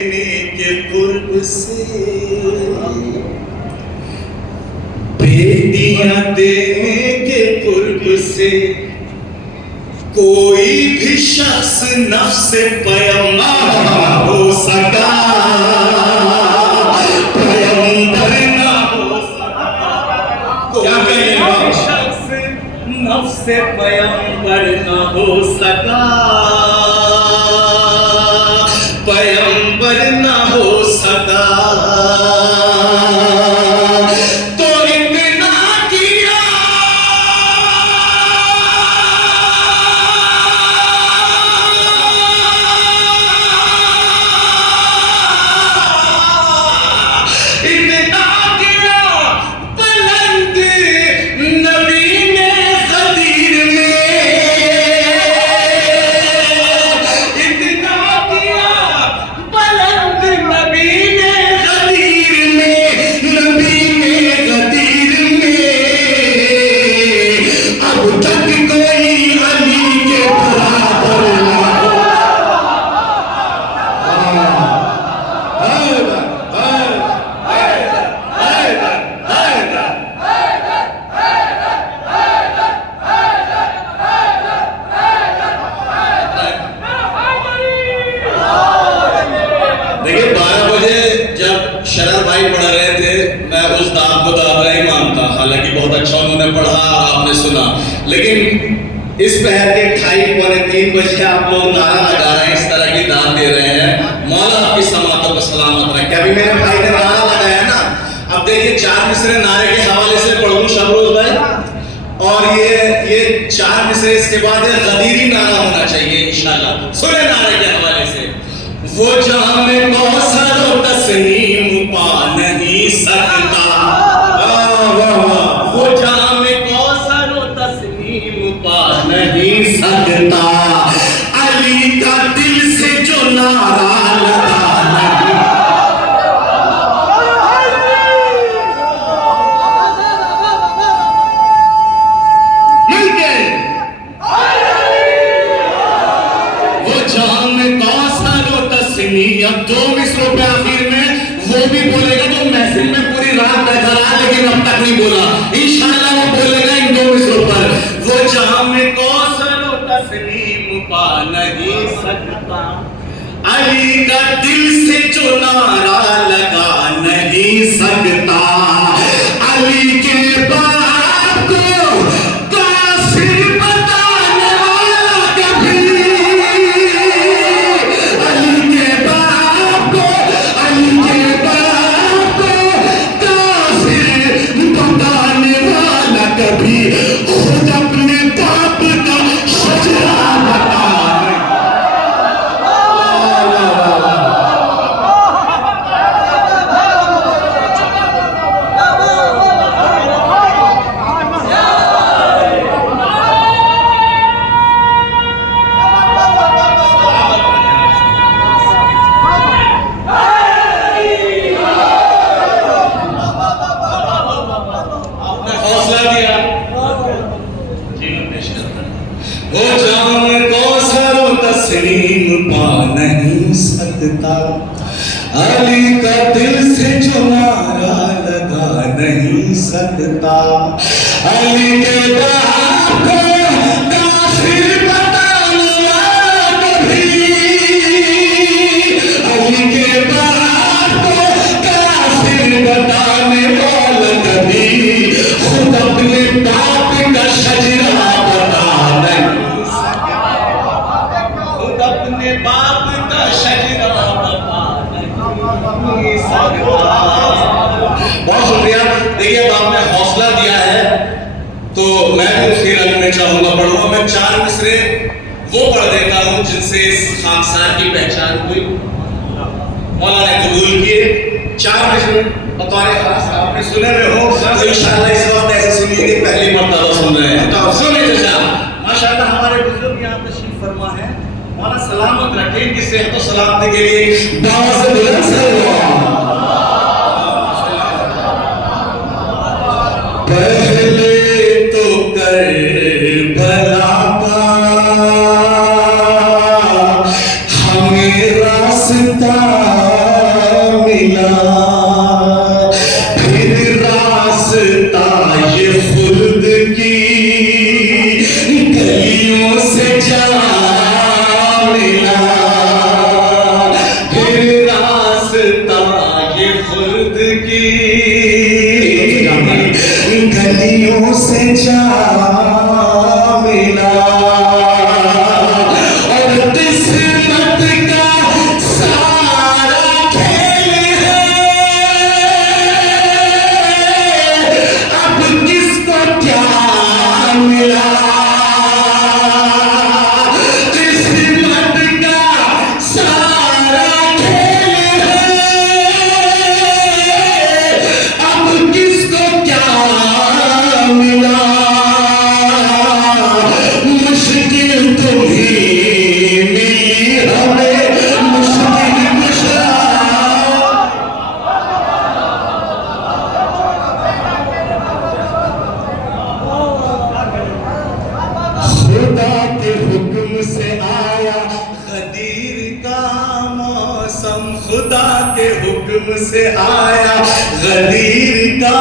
के पूर्व से बेटियां देने के पूर्व से कोई भी शख्स नफ्स पैगंबर हो सका, पैगंबर ना हो सका। क्या कहें, शख्स नफ्स पैगंबर ना हो सका, पैगंबर ना हो सका। तो इतना किया बुलंद नबी ने गदीर में, इतना किया बुलंद नबी ने गदीर में, नबी ने गदीर में। अब तक कोई अली के बराबर देखिए 12 बजे जब शरद भाई पढ़ रहे थे, मैं उस दाद को दादा ही मानता, हालांकि बहुत अच्छा उन्होंने पढ़ा और आपने सुना, लेकिन इस पहर के 2:30-3 बजे आप लोग नारा लगा रहे हैं, इस तरह की दाद दे रहे हैं। मौला आपकी समातों को सलामत रखे। अभी मेरे भाई ने नारा लगाया ना, अब देखिए 4 मिसरे नारे के हवाले से पढ़ूं शबरोज भाई, और ये 4 मिसरे इसके बाद गदीरी नारा होना चाहिए इंशाल्लाह। सुने नारे के हवाले से, वो जाम कौसर और तस्नीम पा नहीं सकता, वो जाम कौसर और तस्नीम पा नहीं सकता, अली का दिल से जो नारा लगा नहीं। मिलके वो जाम कौसर और तस्नीम, अब 2 मिसरों पे आखिर में वो भी बोलेगा जो महफिल में पूरी रात बैठा रहा लेकिन अब तक नहीं बोला, इंशाल्लाह वो बोलेगा इन 2 मिसरों पर। वो जाम कौसर और तस्नीम पा नहीं सकता, अली का दिल से जो नारा लगा नहीं सकता, अली के बाप को काफिर बताने वाला कभी, अली के बाप को, अली के बाप को काफिर बताने वाला कभी, खुद अपने बाप का शजरा बता वो जाम कौसर और तस्नीम पा नहीं सकता, अली का दिल से जो नारा लगा नहीं सकता, अली के बाप को काफिर बताने वाला कभी, अली के बाप को काफिर बताने वाला कभी, खुद अपने बाप का शजरा बता नहीं, अपने बाप का शजरा बता नहीं सकता। बहुत शुक्रिया। देखिए अब आपने हौसला दिया है तो मैं भी उसी रंग में चाहूंगा पढ़ूंगा। मैं 4 मिसरे वो पढ़ देता हूँ जिनसे इस खाकसार की पहचान हुई, मौला ने कबूल किए। 4 मिसरे बतौर खास आपने सुने में हो तो इंशाल्लाह इस वक्त ऐसे सुनिए कि पहली मर्तबा सुन रहे हैं, तो सुनिए जनाब। माशाअल्लाह हमारे बुजुर्ग यहाँ तशरीफ फरमा है, मौला सलामत रखे, इनकी सेहत और सलामती के लिए दावा से बुलंद सल्लल्लाहु। पहले तो करबला का हमें रास्ता दिलों से जा मिला और किस्मत का सारा खेल है, अब किसको क्या मिला। किस्मत का सारा खेल है, अब किसको क्या मिला। मुश्किल तुम्हीं मिली हमें, मुश्किल कुशा। खुदा के हुक्म से आया गदीर का मौसम, खुदा के हुक्म से आया गदीर का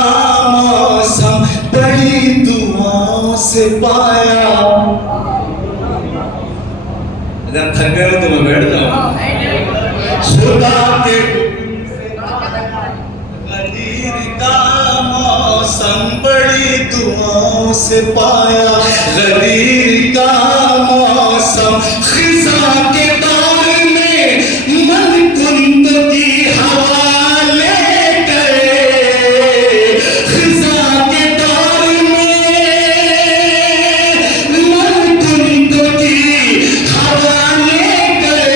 मौसम, बड़ी दुआओं से पाया। अगर थक गए हो तो मैं बैठ जाऊं। खुदा के हुक्म से आया गदीर का मौसम, बड़ी दुआओं से पाया गदीर का मौसम। खिजा के दौर में मन कुंद की हवा लेकर, खिजा के दौर में मन कुंद की हवा लेकर,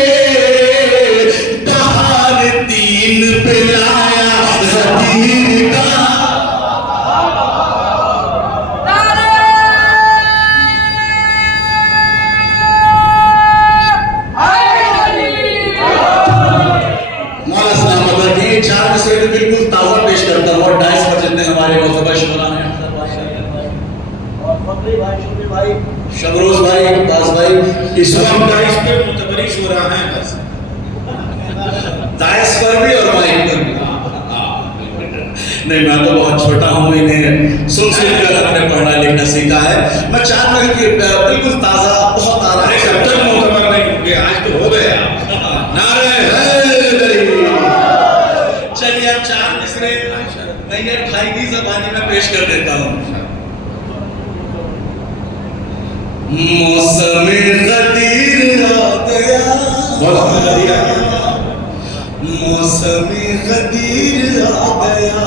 बहार तीन पे लाया गदीर का। चार से बिल्कुल ताजा पेश करता हूँ। 2:30 बजे तक हमारे मोहतबर शुरा हैं, शबरोज भाई, दास भाई, इस वक्त 2:30 पे मोहतबरी शुरा हैं बस, दाइस पर भी और माइक पर भी। नहीं, मैं तो बहुत छोटा हूँ, इन्हें सुन कर हमने पढ़ना लिखना सीखा है। मैं 4 मिनट की बिल्कुल ताजा बहुत आ रहा है। जब तक मोहतबर नहीं होंगे, आज तो हो गया। नारे चलिए अब 4 मिसरे नैयर भाई की ज़बानी में पेश कर देता हूँ। मौसम गदीर आ गया, मौसम गदीर आ गया,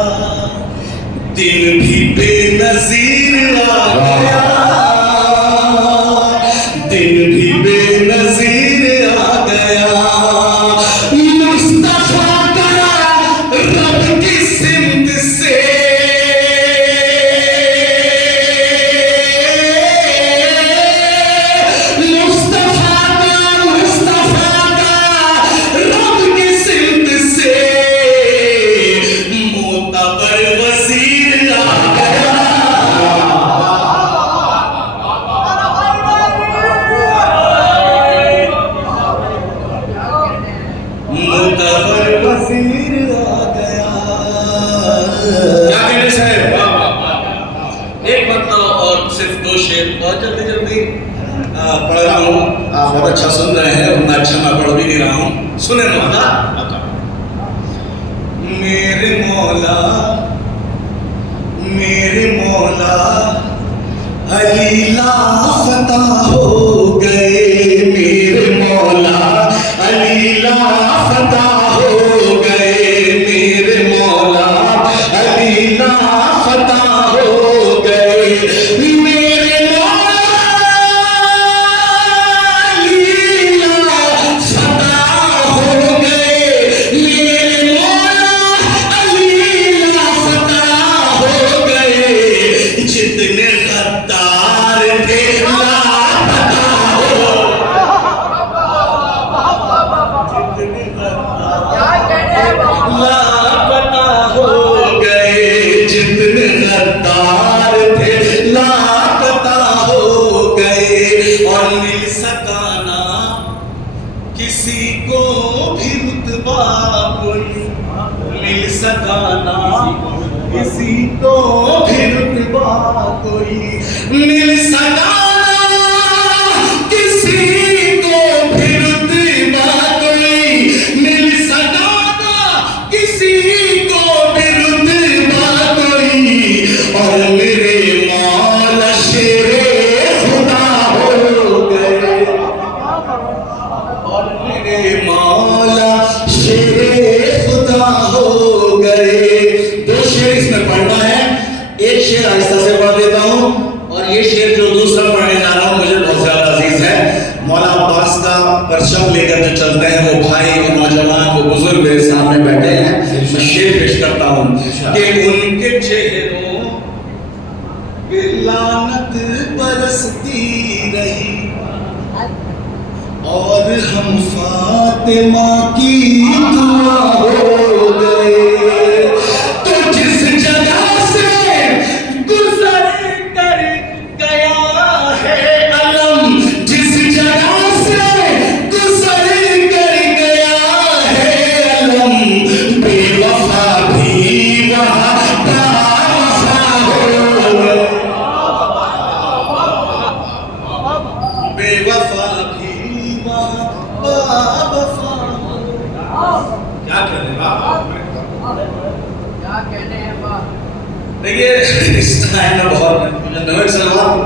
दिन भी बेनज़ीर आ गया, दिन भी बेनज़ीर आ गया। मुस्तफा का रब की सिमत से मुस्तफा का रब की सिमत से मोतबर वज़ीर आ गया। मोतबर वज़ीर आ गया। क्या कहने साहब, एक मतलब और सिर्फ 2 शेर बहुत जल्दी जल्दी पढ़ रहा हूँ। आप बहुत अच्छा सुन रहे हैं, उतना अच्छा मैं पढ़ भी नहीं रहा हूँ। सुने मौला। मेरे मौला, मेरे मौला अली लापता हो गए, मेरे मौला अली लापता हो गए, मेरे मौला अली लापता हो गए, मेरे मौला अली लापता हो गए, मेरे मौला अली लापता हो गए, जितने गद्दार थे लापता हो, जितने लापता हो गए, जितने गद्दार थे लापता हो गए। और मिल सका ना किसी को भी रुतबा कोई, मिल सका ना किसी को भी रुतबा कोई, मिल सका ना किसी को भी रुतबा कोई, मिल सका ना किसी को भी रुतबा कोई। और मेरे चाहता हूँ कि उनके चेहरों पे लानत बरसती रही और हम फातिमा की दुआ हो गए। तो जिस जगह से गुजर कर गया है अलम, जिस जगह से गुजर कर गया है अलम, बेवफा भी वहाँ बेवफा हो गए। बेवफा भी वहाँ बेवफा। क्या कहने क्या कहने हैं बाप? देखिए इस टाइम में बहुत नगर सलमान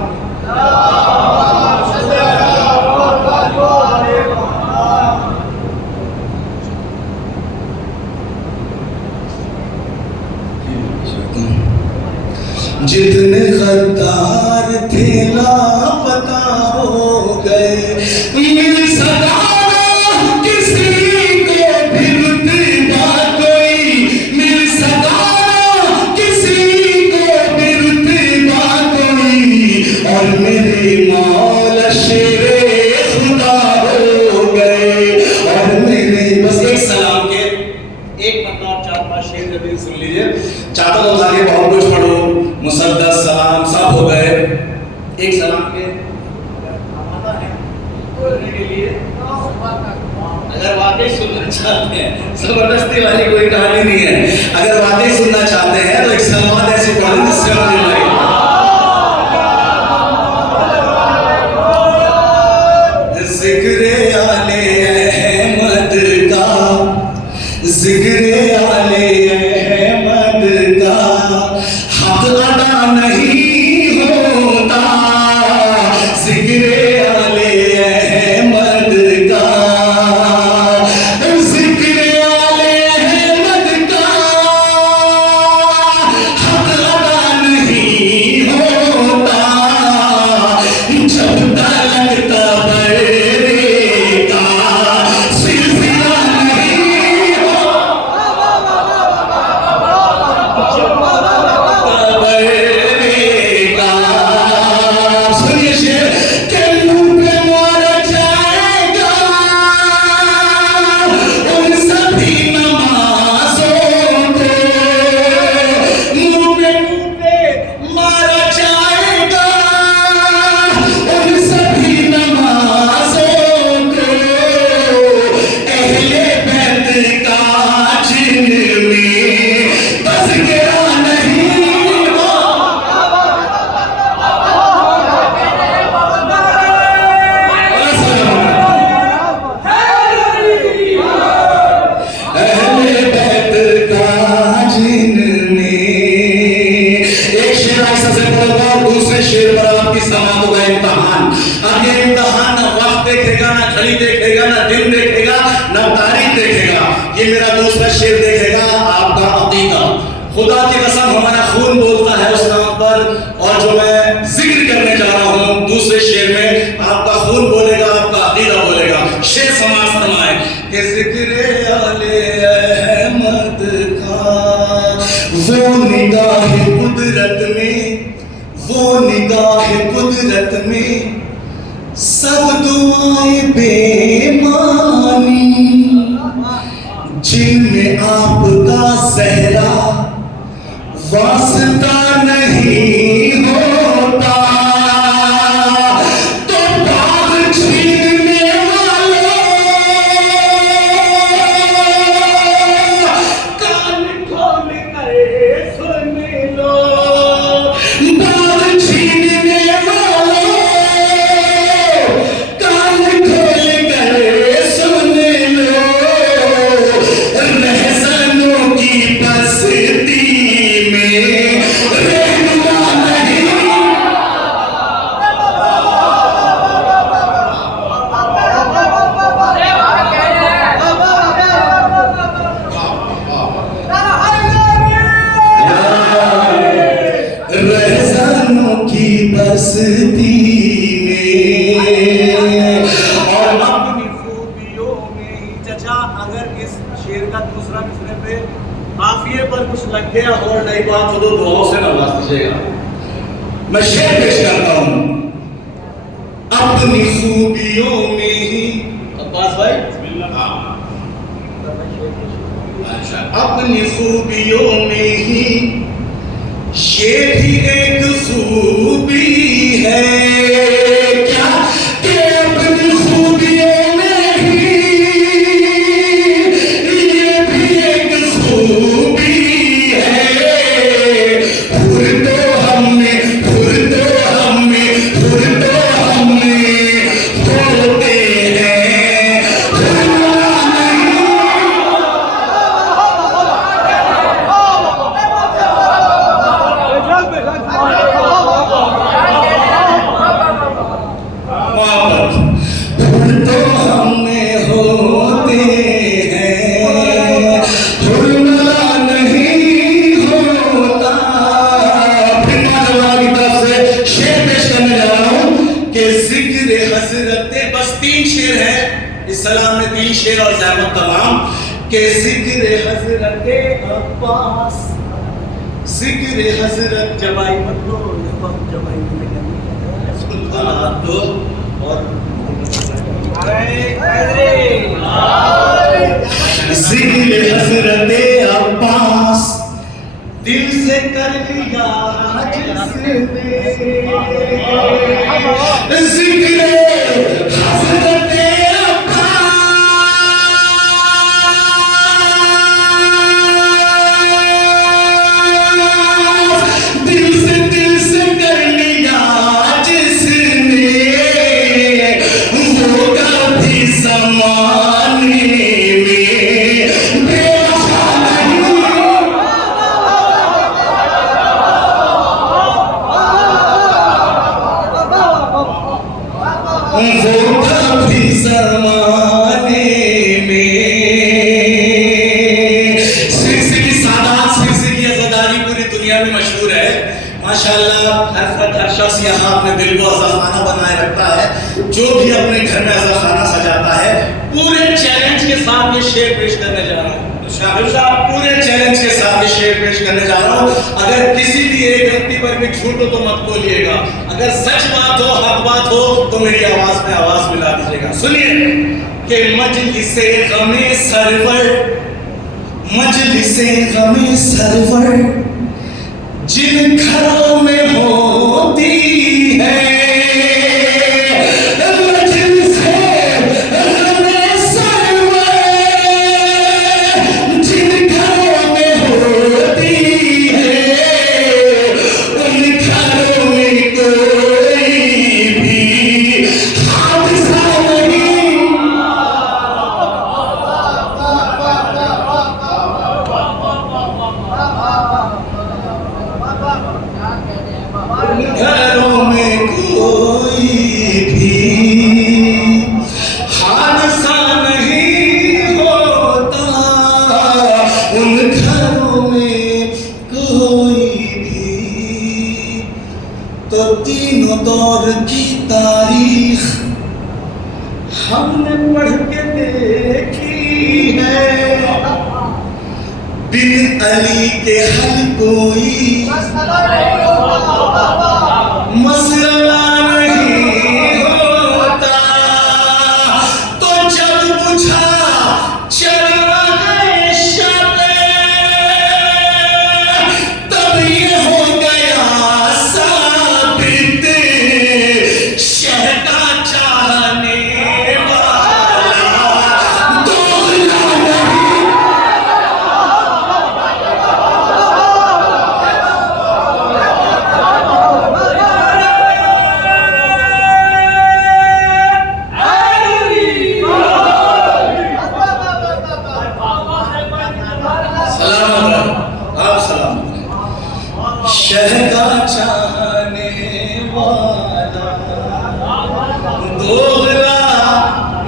जितने गद्दार थे लापता हो गए, मिल सका किसी को फिर ना कोई, मिल सका किसी को फिर ना कोई, और मेरे मौला शेरे खुदा हो गए। और मेरे बस एक सलाम के एक मतलब 4-5 शेर कभी सुन लीजिए। चाहता तो आगे बहुत कुछ पढ़ो, मुसद्दस सलाम सब हो गए। एक सलाम के बोलने के लिए अगर वाकई सुनना चाहते हैं, जबरदस्ती वाली कोई कहानी नहीं है, अगर वाकई सुनना चाहते हैं तो एक सलमान ऐसी पढ़ें जिससे मुझे लगे जिक्र आले अहमद का, जिक्र आले अहमद का हक अदा नहीं होता, जिक्र आले अहमद का, जिक्र आले अहमद का हक अदा नहीं होता, जब तक तबरे का सिलसिला नहीं ये मेरा दूसरा शेर देखेगा आपका अकीदा। खुदा की कसम हमारा खून बोलता है उस नाम पर, और जो मैं जिक्र करने जा रहा हूँ दूसरे शेर में आपका खून बोलेगा, आपका अकीदा बोलेगा। शेर समाज फरमाए कि जिक्र आले अहमद का वो निगाह कुदरत में, वो निगाह कुदरत में सब दुआएं बेमानी, जिनमें आपका सहरा वास्ता नहीं होता, तो बाग छीनने वालों कान खोल कर सुन लो, बाग छीनने वालों कान खोल कर सुन लो, रहज़नों की बस्ती में रहनुमा नहीं। रहज़नों की बस्ती में और अपनी खूबियों में। चचा अगर इस शेर का दूसरा मिसरे पे काफिए पर कुछ लग गया और नई बात हो तो दुआओं से नवाज दीजिएगा। मैं शेर पेश करता हूं अपनी खूबियों में ही। अब्बास भाई अपनी खूबियों में ही ये भी एक खूबी है क्या कि अपनी खूबियों में ही ये भी एक खूबी है। खुर तो हमने होते इस सलाम में 3 शेर और ज़हमत तमाम के जिक्र हजरत अब्बास जिक्र हजरत जबाई मतलब जबाई दो और जिक्र हजरत अब्बास दिल से कर लिया जिसने जिक्र हजरत माशाअल्लाह हर शख्स यहाँ अपने दिल को अज़ाखाना बनाए रखता है। जो भी अपने घर में अज़ाखाना सजाता है पूरे चैलेंज के साथ ये शेर पेश करने जा रहा हूँ। शाहिद साहब पूरे चैलेंज के साथ ये शेर पेश करने जा रहा हूँ। अगर किसी भी एक व्यक्ति पर भी झूठ हो तो मत बोलिएगा, अगर सच बात हो हक बात हो तो मेरी आवाज में आवाज मिला दीजिएगा। सुनिए कि मजलिसे गमे सरवर जिन घरों में होती है तो तीनों दौर की तारीख हमने पढ़ के देखी है। बिन अली के हल कोई मसला नहीं होता, तो जब बुझा चला गए शब तब ये हो गया साबित शह का चाहने शह का चाहने वाला दोगला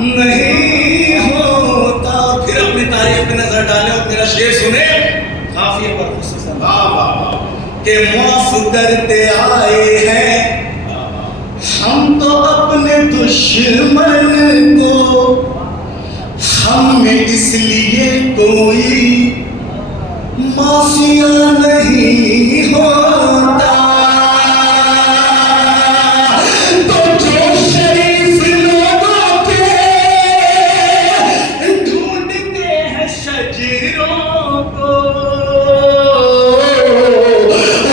नहीं होता। फिर अपनी तारीफ पे नजर डाले और मेरा शेर सुने काफिए पर खुसूसन के मौफ करते आए हैं हम तो अपने दुश्मन को, हम में इसलिए कोई आसिया नहीं होता, तो जो शरीफ लोगों के ढूंढते हैं शजरों को,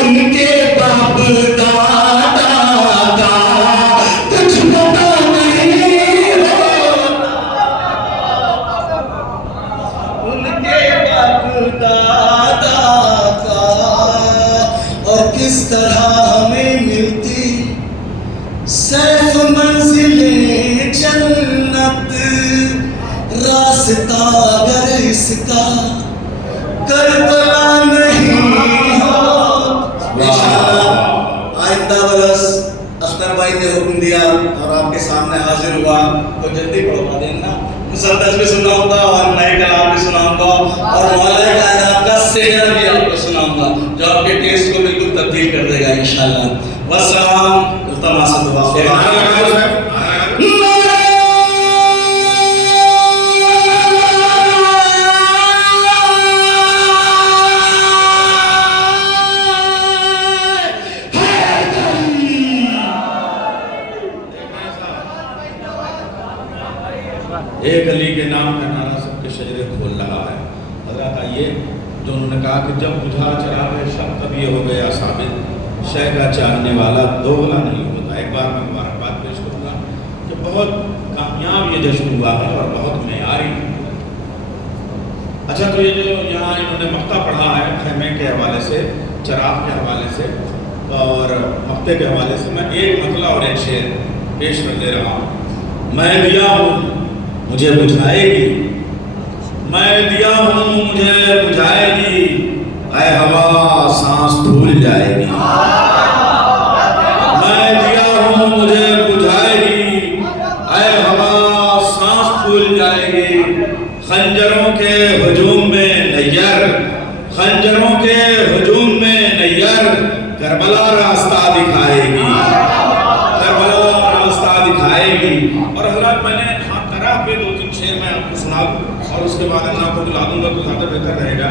उनके बाप दादा का कुछ पता नहीं होता, उनके बाप दादा का। और किस तरह हमें मिलती सैफ मंजिले जन्नत, रास्ता अगर इसका करबला नहीं हो। आइंदा बरस अख्तर भाई ने हुक्म दिया और आपके सामने हाजिर हुआ तो जल्दी पढ़वा देना। मुसद्दस भी सुनाऊंगा और नए कलाम भी सुनाऊंगा और मौला कायनात का सेहरा भी आपको सुनाऊंगा जो आपके टेस्ट को बिल्कुल तब्दील कर देगा इंशाल्लाह। वस्सलाम। एक अली के नाम का नारा सबके शजरे खोल रहा है। हज़रत आइए जो उन्होंने कहा कि जब बुझा चराग शब तब ये हो गया साबित, शय का चाहने वाला दोगला नहीं होता। एक बार मैं मुबारकबाद पेश करूँगा कि बहुत कामयाब ये जश्न हुआ है और बहुत मेयारी। अच्छा, तो ये जो यहाँ इन्होंने मक्ता पढ़ा है खैमे के हवाले से, चराग के हवाले से और मक्ते के हवाले से, मैं एक मतला और एक शेर पेश कर दे रहा हूँ। मैं दिया हूँ मुझे बुझाएगी, मैं दिया हूँ मुझे बुझाएगी, ऐ हवा सांस भूल जाएगी। मैं दिया हूँ मुझे बुझाएगी, ऐ हवा सांस भूल जाएगी। खंजरों के हुजूम में नैयर, खंजरों के हुजूम में नैयर, करबला रास्ता दिखाएगी, करबला रास्ता दिखाएगी। और हज़रत मैंने पे 2-3 शेर मैं आपको सुना दूं और उसके बाद अल्लाह को बुला दूंगा तो ज़्यादा बेहतर रहेगा।